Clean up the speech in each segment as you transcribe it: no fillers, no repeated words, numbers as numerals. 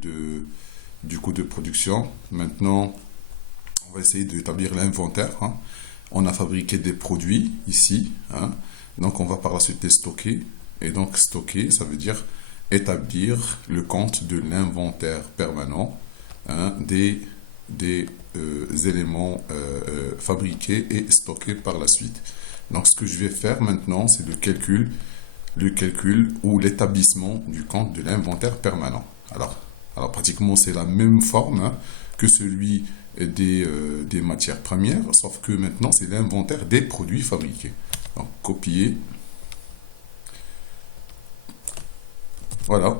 du coût de production. Maintenant, on va essayer d'établir l'inventaire. Hein. On a fabriqué des produits ici. Hein. Donc, on va par la suite les stocker. Et donc, stocker, ça veut dire établir le compte de l'inventaire permanent, hein, des éléments fabriqués et stockés par la suite. Donc, ce que je vais faire maintenant, c'est le calcul ou l'établissement du compte de l'inventaire permanent. Alors pratiquement, c'est la même forme, hein, que celui des matières premières, sauf que maintenant, c'est l'inventaire des produits fabriqués. Donc, copier. Voilà.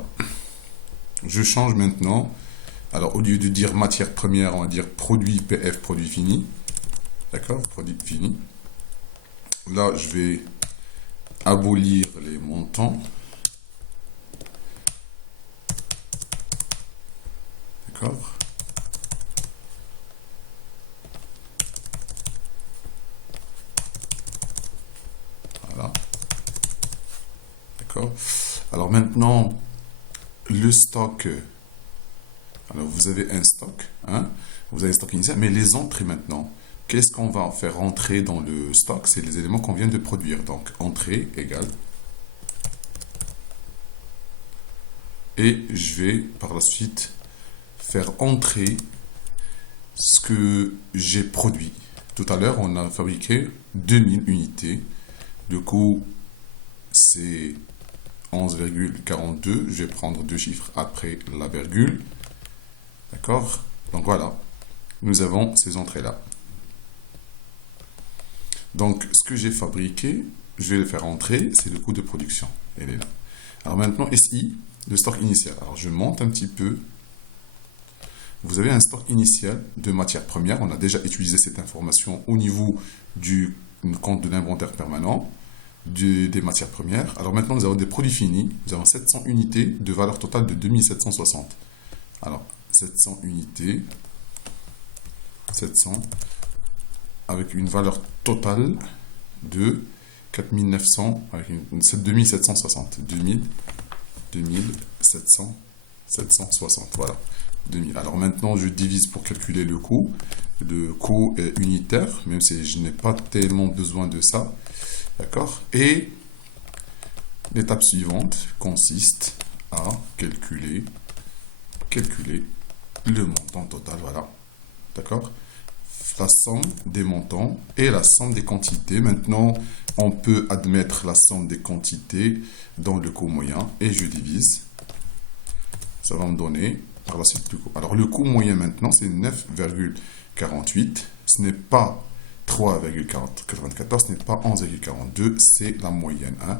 Je change maintenant. Alors, au lieu de dire matière première, on va dire produit PF, produit fini. D'accord? Produit fini. Là, je vais abolir les montants. D'accord? Voilà. D'accord? Alors maintenant, le stock. Alors vous avez un stock, hein? Vous avez un stock initial, mais les entrées maintenant. Qu'est-ce qu'on va faire entrer dans le stock? C'est les éléments qu'on vient de produire. Donc, entrée égale. Et je vais, par la suite, faire entrer ce que j'ai produit. Tout à l'heure, on a fabriqué 2000 unités. Du coup, c'est 11,42. Je vais prendre deux chiffres après la virgule. D'accord? Donc, voilà. Nous avons ces entrées-là. Donc, ce que j'ai fabriqué, je vais le faire entrer, c'est le coût de production. Elle est là. Alors maintenant, SI, le stock initial. Alors, je monte un petit peu. Vous avez un stock initial de matières premières. On a déjà utilisé cette information au niveau du compte de l'inventaire permanent des matières premières. Alors maintenant, nous avons des produits finis. Nous avons 700 unités de valeur totale de 2760. Alors, 700 unités. 700 avec une valeur totale de 4900, avec 2760. 760, voilà. 2000. Alors maintenant, je divise pour calculer le coût. Le coût est unitaire, même si je n'ai pas tellement besoin de ça. D'accord? Et l'étape suivante consiste à calculer le montant total, voilà. D'accord? La somme des montants et la somme des quantités. Maintenant, on peut admettre la somme des quantités dans le coût moyen et je divise. Ça va me donner par la suite le coût. Alors, le coût moyen maintenant, c'est 9,48. Ce n'est pas 3,94, ce n'est pas 11,42, c'est la moyenne. Hein.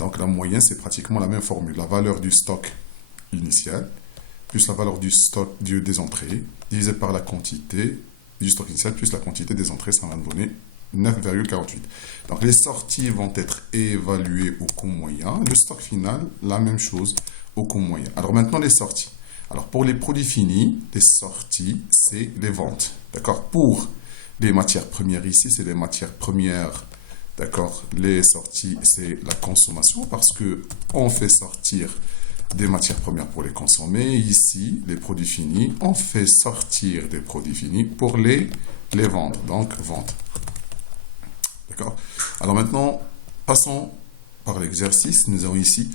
Donc, la moyenne, c'est pratiquement la même formule. La valeur du stock initial plus la valeur du stock des entrées divisé par la quantité du stock initial plus la quantité des entrées, ça va me donner 9,48. Donc les sorties vont être évaluées au coût moyen. Le stock final, la même chose au coût moyen. Alors maintenant les sorties. Alors pour les produits finis, les sorties, c'est les ventes. D'accord? Pour les matières premières ici, c'est les matières premières. D'accord? Les sorties, c'est la consommation parce que on fait sortir des matières premières pour les consommer. Ici, les produits finis, on fait sortir des produits finis pour les vendre. Donc, vente. D'accord? Alors maintenant, passons par l'exercice. Nous avons ici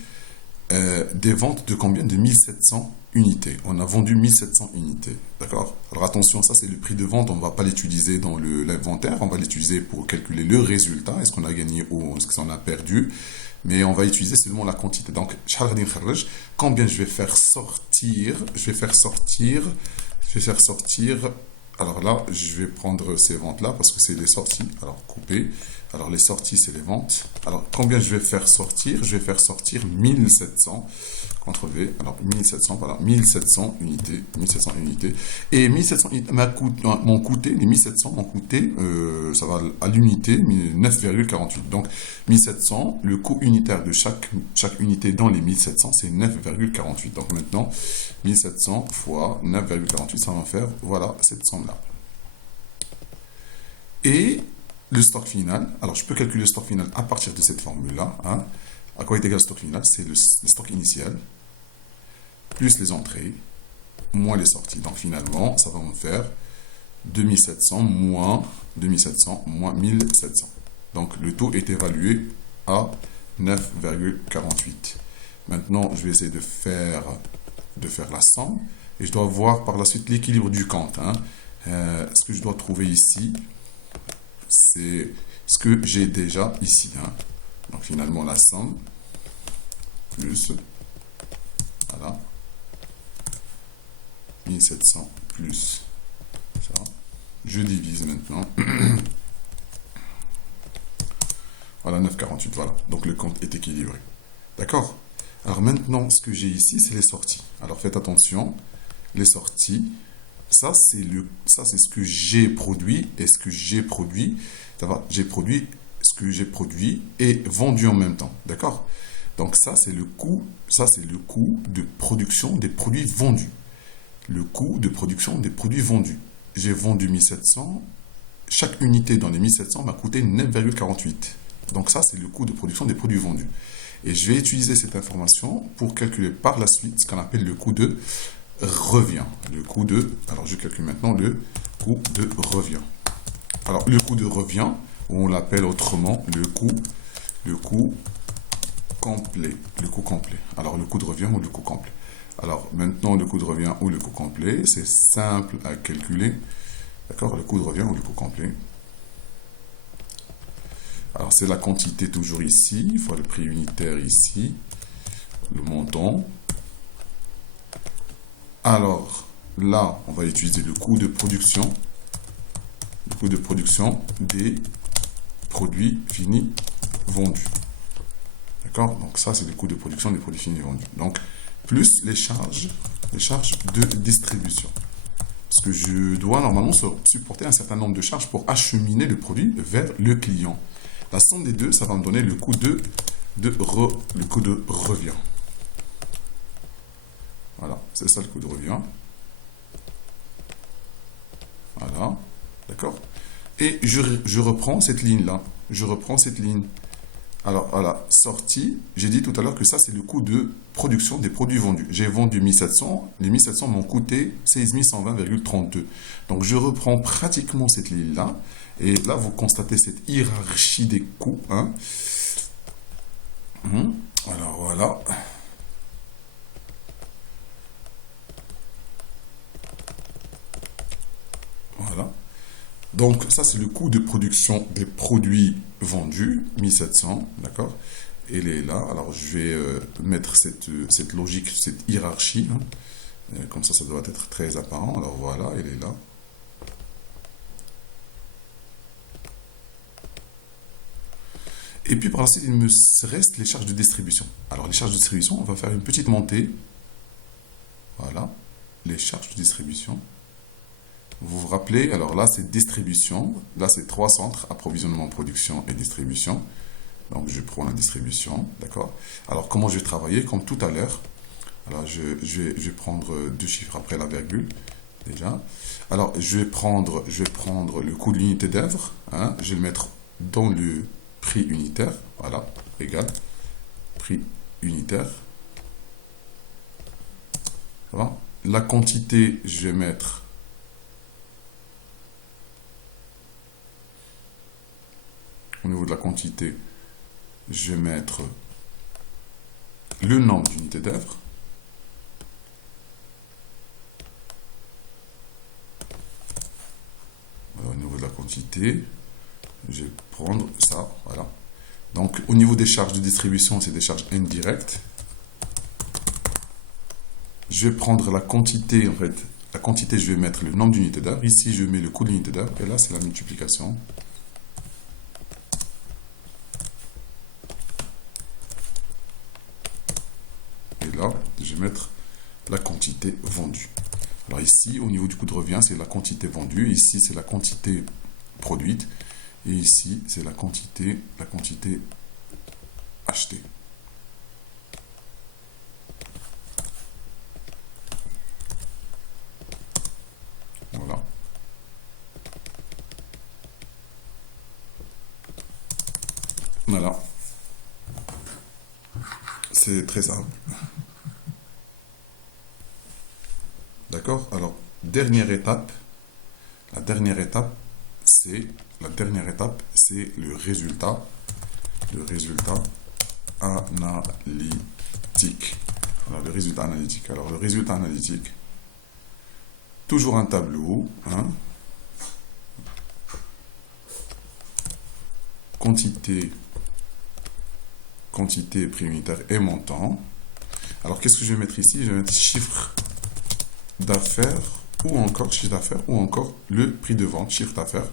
des ventes de combien? De 1700 unités. On a vendu 1700 unités. D'accord? Alors attention, ça c'est le prix de vente. On ne va pas l'utiliser dans l'inventaire. On va l'utiliser pour calculer le résultat. Est-ce qu'on a gagné ou est-ce qu'on a perdu? Mais on va utiliser seulement la quantité. Donc, combien je vais faire sortir? Je vais faire sortir. Alors là, je vais prendre ces ventes-là parce que c'est les sorties. Alors, couper. Alors, les sorties, c'est les ventes. Alors, combien je vais faire sortir? Je vais faire sortir 1700. CTRL-V. Alors, 1700, voilà. 1700 unités. 1700 unités. Et 1700 unités m'ont coûté, les 1700 m'ont coûté, ça va à l'unité, 9,48. Donc, 1700, le coût unitaire de chaque unité dans les 1700, c'est 9,48. Donc, maintenant, 1700 fois 9,48, ça va faire, voilà, cette somme-là. Et le stock final, alors je peux calculer le stock final à partir de cette formule-là. Hein. À quoi est égal le stock final? C'est le stock initial, plus les entrées, moins les sorties. Donc finalement, ça va me faire 2700 moins 2700 moins 1700. Donc le taux est évalué à 9,48. Maintenant, je vais essayer de faire la somme. Et je dois voir par la suite l'équilibre du compte. Hein. Ce que je dois trouver ici, c'est ce que j'ai déjà ici. Hein. Donc finalement, la somme plus, voilà, 1700 plus ça. Je divise maintenant. Voilà, 9,48, voilà. Donc le compte est équilibré. D'accord? Alors maintenant, ce que j'ai ici, c'est les sorties. Alors faites attention, les sorties, ça c'est ce que j'ai produit, et ce que j'ai produit, ça va, j'ai produit ce que j'ai produit et vendu en même temps. D'accord? Donc ça c'est le coût de production des produits vendus. Le coût de production des produits vendus. J'ai vendu 1700, chaque unité dans les 1700 m'a coûté 9,48. Donc ça, c'est le coût de production des produits vendus. Et je vais utiliser cette information pour calculer par la suite ce qu'on appelle le coût de revient. Alors je calcule maintenant le coût de revient. Alors le coût de revient, on l'appelle autrement le coût complet. Le coût complet. Alors le coût de revient ou le coût complet. Alors maintenant, le coût de revient ou le coût complet, c'est simple à calculer. D'accord? Le coût de revient ou le coût complet. Alors, c'est la quantité toujours ici, fois le prix unitaire ici, le montant. Alors, là, on va utiliser le coût de production des produits finis vendus. D'accord? Donc, ça, c'est le coût de production des produits finis vendus. Donc, plus les charges de distribution. Parce que je dois normalement supporter un certain nombre de charges pour acheminer le produit vers le client. La somme des deux, ça va me donner le coût de revient. Voilà, c'est ça le coût de revient. Voilà, d'accord. Et je reprends cette ligne-là. Je reprends cette ligne. Alors, à la sortie, j'ai dit tout à l'heure que ça, c'est le coût de production des produits vendus. J'ai vendu 1700, les 1700 m'ont coûté 16 120,32. Donc, je reprends pratiquement cette ligne-là. Et là, vous constatez cette hiérarchie des coûts. Hein. Alors, voilà. Voilà. Donc, ça, c'est le coût de production des produits vendus, 1700, d'accord? Elle est là. Alors, je vais mettre cette logique, cette hiérarchie. Hein. Comme ça doit être très apparent. Alors, voilà, elle est là. Et puis, par la suite, il me reste les charges de distribution. Alors, les charges de distribution, on va faire une petite montée. Voilà, les charges de distribution. Vous vous rappelez, alors là, c'est distribution. Là, c'est 3 centres, approvisionnement, production et distribution. Donc, je prends la distribution, d'accord? Alors, comment je vais travailler? Comme tout à l'heure. Alors, je vais prendre 2 chiffres après la virgule, déjà. Alors, je vais prendre le coût de l'unité d'œuvre. Hein, je vais le mettre dans le prix unitaire. Voilà, égal prix unitaire. Voilà. La quantité, je vais mettre... Au niveau de la quantité, je vais mettre le nombre d'unités d'œuvre. Au niveau de la quantité, je vais prendre ça, voilà. Donc, au niveau des charges de distribution, c'est des charges indirectes. Je vais prendre la quantité, en fait. La quantité, je vais mettre le nombre d'unités d'œuvre. Ici, je mets le coût de l'unité d'œuvre. Et là, c'est la multiplication. Là, je vais mettre la quantité vendue. Alors ici, au niveau du coût de revient, c'est la quantité vendue. Ici, c'est la quantité produite. Et ici, c'est la quantité achetée. Voilà. Voilà. C'est très simple. D'accord? Alors, dernière étape, la dernière étape, c'est le résultat analytique. Alors, le résultat analytique. Alors, le résultat analytique, toujours un tableau, hein, quantité, prix unitaire et montant. Alors, qu'est-ce que je vais mettre ici? Je vais mettre chiffre d'affaires ou encore le prix de vente, chiffre d'affaires.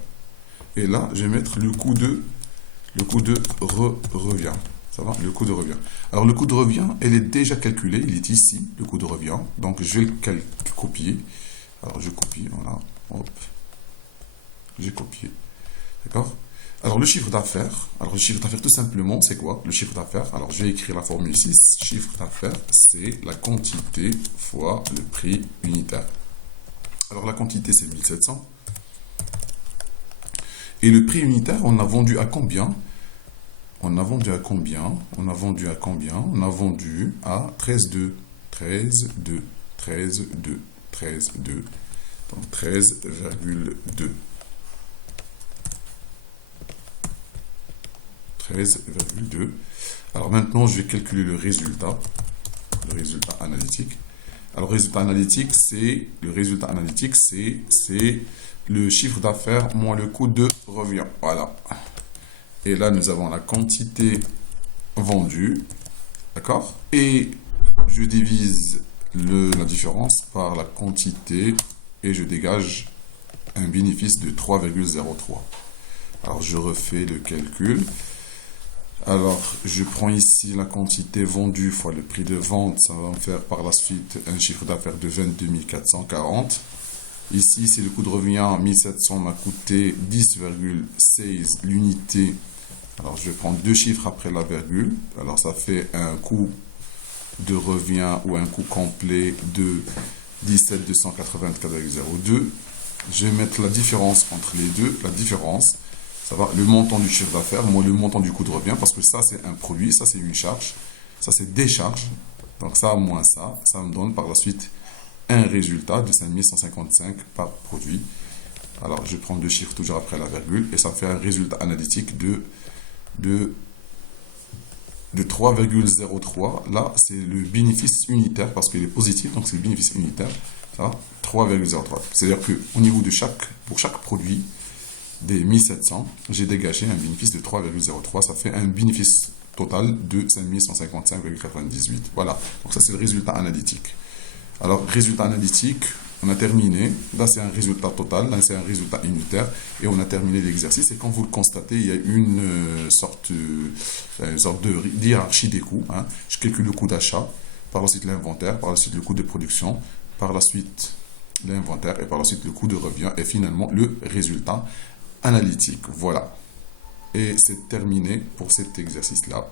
Et là, je vais mettre le coût de revient. Ça va? Le coût de revient. Alors, le coût de revient, il est déjà calculé. Il est ici, le coût de revient. Donc, je vais le copier. Alors, je copie. Voilà. Hop. J'ai copié. D'accord? Alors, le chiffre d'affaires. Alors, le chiffre d'affaires, tout simplement, c'est quoi? Le chiffre d'affaires. Alors, je vais écrire la formule ici. Chiffre d'affaires, c'est la quantité fois le prix unitaire. Alors, la quantité, c'est 1700. Et le prix unitaire, on a vendu à combien? On a vendu à combien? On a vendu à 13,2. 13,2. 13,2. 13,2. Donc 13,2. 13,2. Alors maintenant, je vais calculer le résultat analytique. Alors, le résultat analytique, c'est le chiffre d'affaires moins le coût de revient. Voilà. Et là, nous avons la quantité vendue. D'accord? Et je divise la différence par la quantité et je dégage un bénéfice de 3,03. Alors, je refais le calcul. Alors, je prends ici la quantité vendue fois le prix de vente. Ça va me faire par la suite un chiffre d'affaires de 22 440. Ici, c'est le coût de revient. 1700 m'a coûté 10,16 l'unité. Alors, je vais prendre deux chiffres après la virgule. Alors, ça fait un coût de revient ou un coût complet de 17 284,02. Je vais mettre la différence entre les deux. La différence, ça va, le montant du chiffre d'affaires, moins le montant du coût de revient, parce que ça, c'est un produit, ça, c'est une charge, ça, c'est des charges. Donc, ça, moins ça me donne par la suite un résultat de 5155 par produit. Alors, je prends deux chiffres toujours après la virgule, et ça me fait un résultat analytique de 3,03. Là, c'est le bénéfice unitaire, parce qu'il est positif, donc c'est le bénéfice unitaire. Ça va, 3,03. C'est-à-dire qu'au niveau de pour chaque produit, des 1700, j'ai dégagé un bénéfice de 3,03. Ça fait un bénéfice total de 5155,98. Voilà. Donc ça, c'est le résultat analytique. Alors, résultat analytique, on a terminé. Là, c'est un résultat total. Là, c'est un résultat unitaire. Et on a terminé l'exercice. Et quand vous le constatez, il y a une sorte de hiérarchie des coûts. Hein. Je calcule le coût d'achat, par la suite l'inventaire, par la suite le coût de production, par la suite l'inventaire et par la suite le coût de revient. Et finalement, le résultat analytique. Voilà. Et c'est terminé pour cet exercice-là.